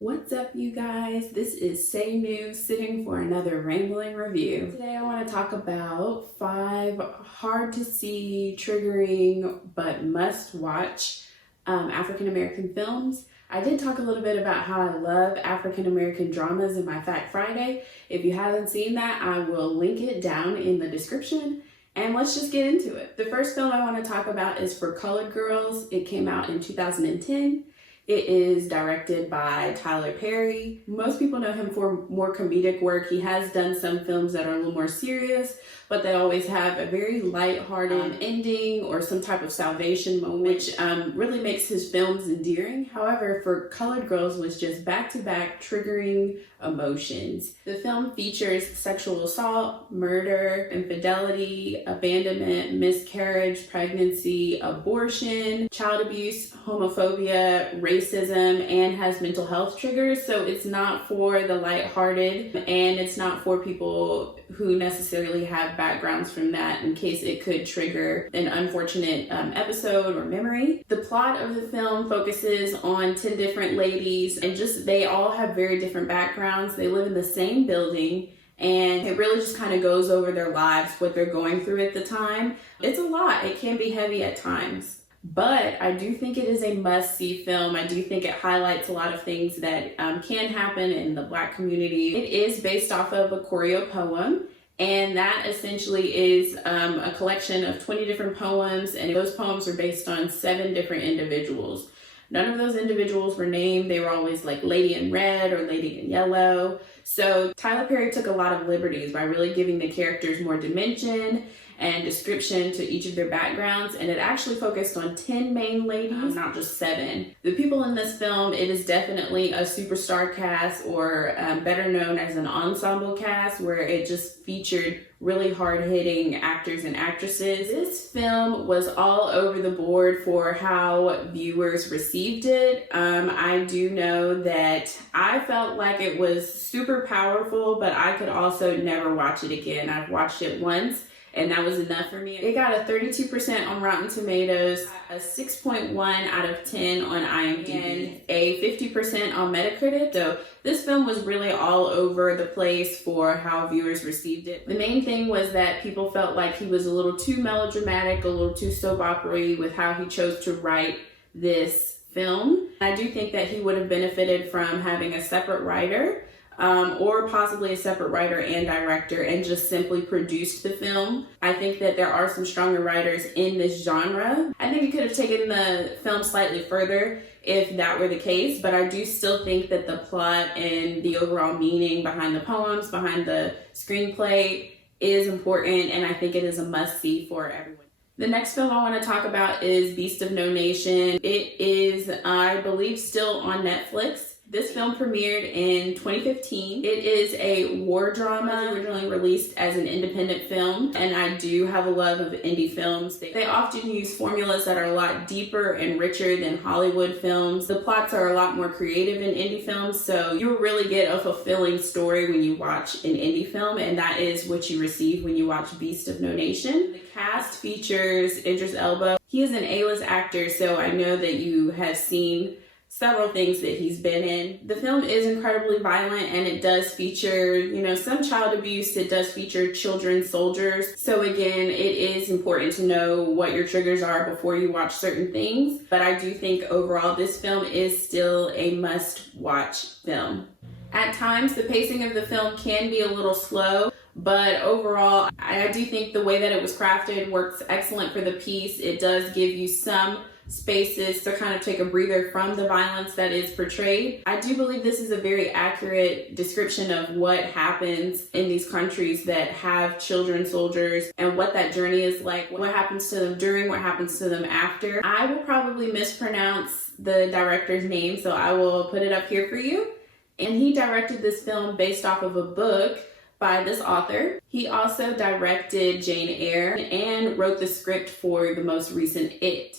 What's up, you guys? This is Say New sitting for another rambling review. Today I want to talk about 5 hard to see, triggering, but must watch African American films. I did talk a little bit about how I love African American dramas in my Fact Friday. If you haven't seen that, I will link it down in the description. And let's just get into it. The first film I want to talk about is For Colored Girls. It came out in 2010. It is directed by Tyler Perry. Most people know him for more comedic work. He has done some films that are a little more serious, but they always have a very lighthearted ending or some type of salvation moment, which really makes his films endearing. However, For Colored Girls was just back-to-back triggering emotions. The film features sexual assault, murder, infidelity, abandonment, miscarriage, pregnancy, abortion, child abuse, homophobia, racism, and has mental health triggers. So it's not for the lighthearted, and it's not for people who necessarily have backgrounds from that in case it could trigger an unfortunate episode or memory. The plot of the film focuses on 10 different ladies, and just they all have very different backgrounds. They live in the same building, and it really just kind of goes over their lives, what they're going through at the time. It's a lot. It can be heavy at times, but I do think it is a must-see film. I do think it highlights a lot of things that can happen in the Black community. It is based off of a choreo poem, and that essentially is a collection of 20 different poems, and those poems are based on 7 different individuals. None of those individuals were named. They were always like Lady in Red or Lady in Yellow. So Tyler Perry took a lot of liberties by really giving the characters more dimension and description to each of their backgrounds, and it actually focused on 10 main ladies, not just 7. The people in this film, it is definitely a superstar cast, or better known as an ensemble cast, where it just featured really hard-hitting actors and actresses. This film was all over the board for how viewers received it. I do know that I felt like it was super powerful, but I could also never watch it again. I've watched it once, and that was enough for me. It got a 32% on Rotten Tomatoes, a 6.1 out of 10 on IMDb, and a 50% on Metacritic. So this film was really all over the place for how viewers received it. The main thing was that people felt like he was a little too melodramatic, a little too soap opera-y with how he chose to write this film. I do think that he would have benefited from having a separate writer, or possibly a separate writer and director, and just simply produced the film. I think that there are some stronger writers in this genre. I think he could have taken the film slightly further if that were the case, but I do still think that the plot and the overall meaning behind the poems, behind the screenplay is important, and I think it is a must-see for everyone. The next film I want to talk about is Beast of No Nation. It is, I believe, still on Netflix. This film premiered in 2015. It is a war drama, originally released as an independent film, and I do have a love of indie films. They often use formulas that are a lot deeper and richer than Hollywood films. The plots are a lot more creative in indie films, so you really get a fulfilling story when you watch an indie film, and that is what you receive when you watch Beast of No Nation. The cast features Idris Elba. He is an A-list actor, so I know that you have seen several things that he's been in. The film is incredibly violent, and it does feature, some child abuse. It does feature children soldiers. So again, it is important to know what your triggers are before you watch certain things. But I do think overall this film is still a must-watch film. At times, the pacing of the film can be a little slow, but overall, I do think the way that it was crafted works excellent for the piece. It does give you some spaces to kind of take a breather from the violence that is portrayed. I do believe this is a very accurate description of what happens in these countries that have children soldiers and what that journey is like, what happens to them during, what happens to them after. I will probably mispronounce the director's name, so I will put it up here for you. And he directed this film based off of a book by this author. He also directed Jane Eyre and wrote the script for the most recent It.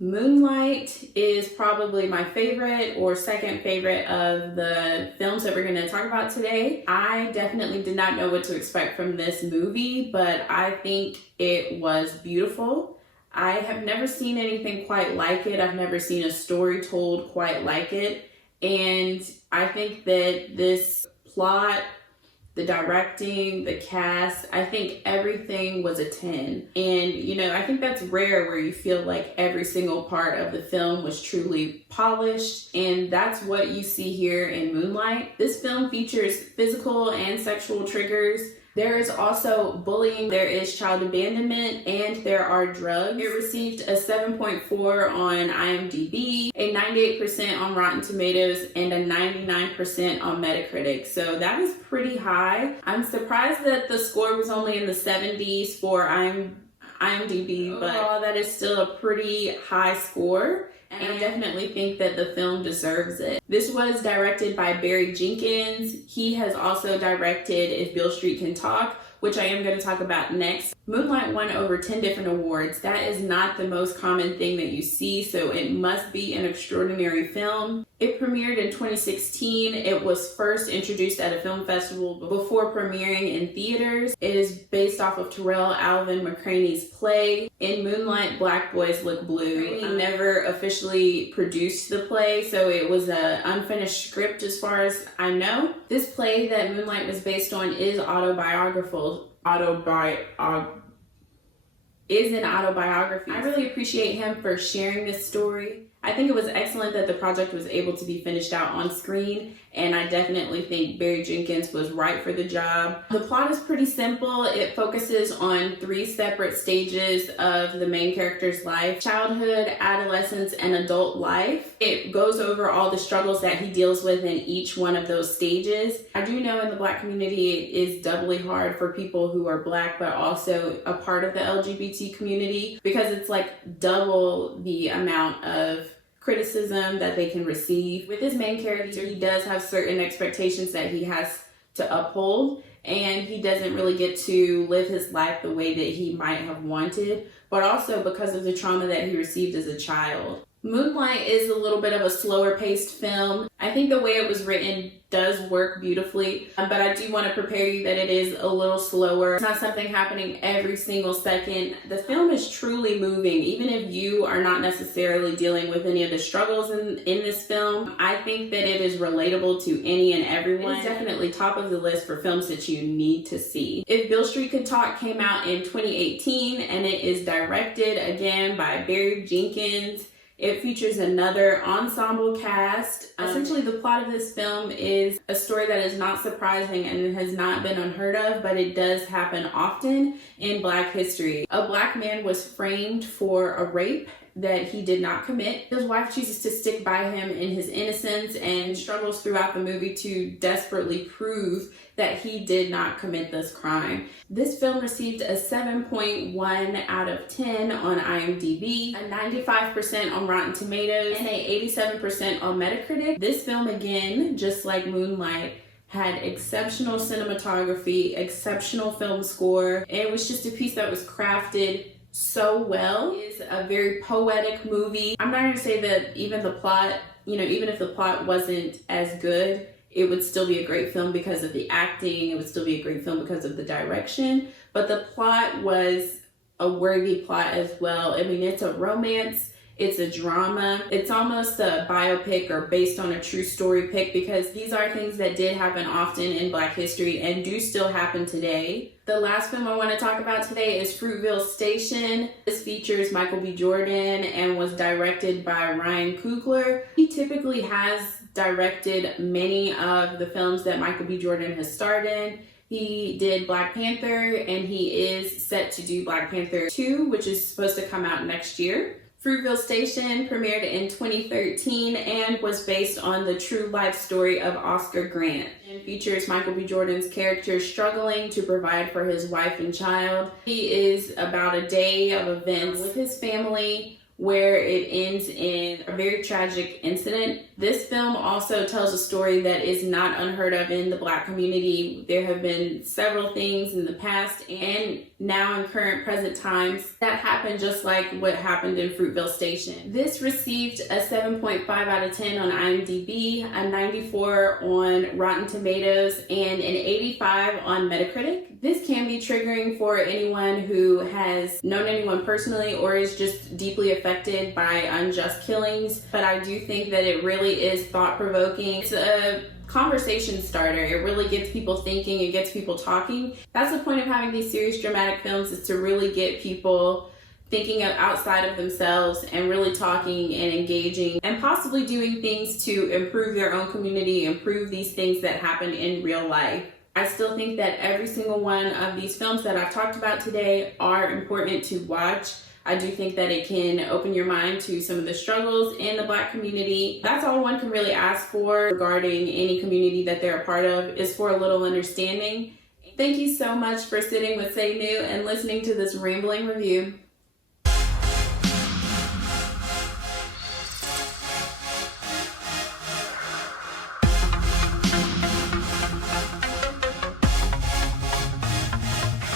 Moonlight is probably my favorite or second favorite of the films that we're going to talk about today. I definitely did not know what to expect from this movie, but I think it was beautiful. I have never seen anything quite like it. I've never seen a story told quite like it. And I think that this plot, the directing, the cast, I think everything was a 10. And, you know, I think that's rare where you feel like every single part of the film was truly polished. And that's what you see here in Moonlight. This film features physical and sexual triggers. There is also bullying, there is child abandonment, and there are drugs. It received a 7.4 on IMDb, a 98% on Rotten Tomatoes, and a 99% on Metacritic. So that is pretty high. I'm surprised that the score was only in the 70s for IMDb, but overall that is still a pretty high score. And I definitely think that the film deserves it. This was directed by Barry Jenkins. He has also directed If Beale Street Can Talk, which I am going to talk about next. Moonlight won over 10 different awards. That is not the most common thing that you see, so it must be an extraordinary film. It premiered in 2016. It was first introduced at a film festival before premiering in theaters. It is based off of Terrell Alvin McCraney's play. In Moonlight, Black Boys Look Blue. He never officially produced the play, so it was an unfinished script as far as I know. This play that Moonlight was based on is an autobiography. I really appreciate him for sharing this story. I think it was excellent that the project was able to be finished out on screen, and I definitely think Barry Jenkins was right for the job. The plot is pretty simple. It focuses on 3 separate stages of the main character's life: childhood, adolescence, and adult life. It goes over all the struggles that he deals with in each one of those stages. I do know in the Black community it is doubly hard for people who are Black but also a part of the LGBT community, because it's like double the amount of criticism that they can receive. With his main character, he does have certain expectations that he has to uphold, and he doesn't really get to live his life the way that he might have wanted, but also because of the trauma that he received as a child. Moonlight is a little bit of a slower paced film. I think the way it was written does work beautifully, but I do want to prepare you that it is a little slower. It's not something happening every single second. The film is truly moving, even if you are not necessarily dealing with any of the struggles in this film. I think that it is relatable to any and everyone. It's definitely top of the list for films that you need to see. If Beale Street Could Talk came out in 2018, and it is directed again by Barry Jenkins. It features another ensemble cast. Essentially, the plot of this film is a story that is not surprising and has not been unheard of, but it does happen often in Black history. A Black man was framed for a rape that he did not commit. His wife chooses to stick by him in his innocence and struggles throughout the movie to desperately prove that he did not commit this crime. This film received a 7.1 out of 10 on IMDb, a 95% on Rotten Tomatoes, and a 87% on Metacritic. This film, again, just like Moonlight, had exceptional cinematography, exceptional film score. It was just a piece that was crafted so well. It is a very poetic movie. I'm not going to say that even the plot, even if the plot wasn't as good, it would still be a great film because of the acting. It would still be a great film because of the direction. But the plot was a worthy plot as well. I mean, it's a romance. It's a drama. It's almost a biopic or based on a true story pick, because these are things that did happen often in Black history and do still happen today. The last film I want to talk about today is Fruitvale Station. This features Michael B. Jordan and was directed by Ryan Coogler. He typically has directed many of the films that Michael B. Jordan has starred in. He did Black Panther, and he is set to do Black Panther 2, which is supposed to come out next year. Fruitvale Station premiered in 2013 and was based on the true life story of Oscar Grant, and features Michael B. Jordan's character struggling to provide for his wife and child. He is about a day of events with his family where it ends in a very tragic incident. This film also tells a story that is not unheard of in the Black community. There have been several things in the past and now in current present times that happened just like what happened in Fruitville Station. This received a 7.5 out of 10 on IMDb, a 94 on Rotten Tomatoes, and an 85 on Metacritic. This can be triggering for anyone who has known anyone personally or is just deeply affected by unjust killings, but I do think that it really is thought-provoking. It's a conversation starter. It really gets people thinking, it gets people talking. That's the point of having these serious dramatic films, is to really get people thinking outside of themselves and really talking and engaging and possibly doing things to improve their own community, improve these things that happen in real life. I still think that every single one of these films that I've talked about today are important to watch. I do think that it can open your mind to some of the struggles in the Black community. That's all one can really ask for regarding any community that they're a part of, is for a little understanding. Thank you so much for sitting with Say New and listening to this rambling review.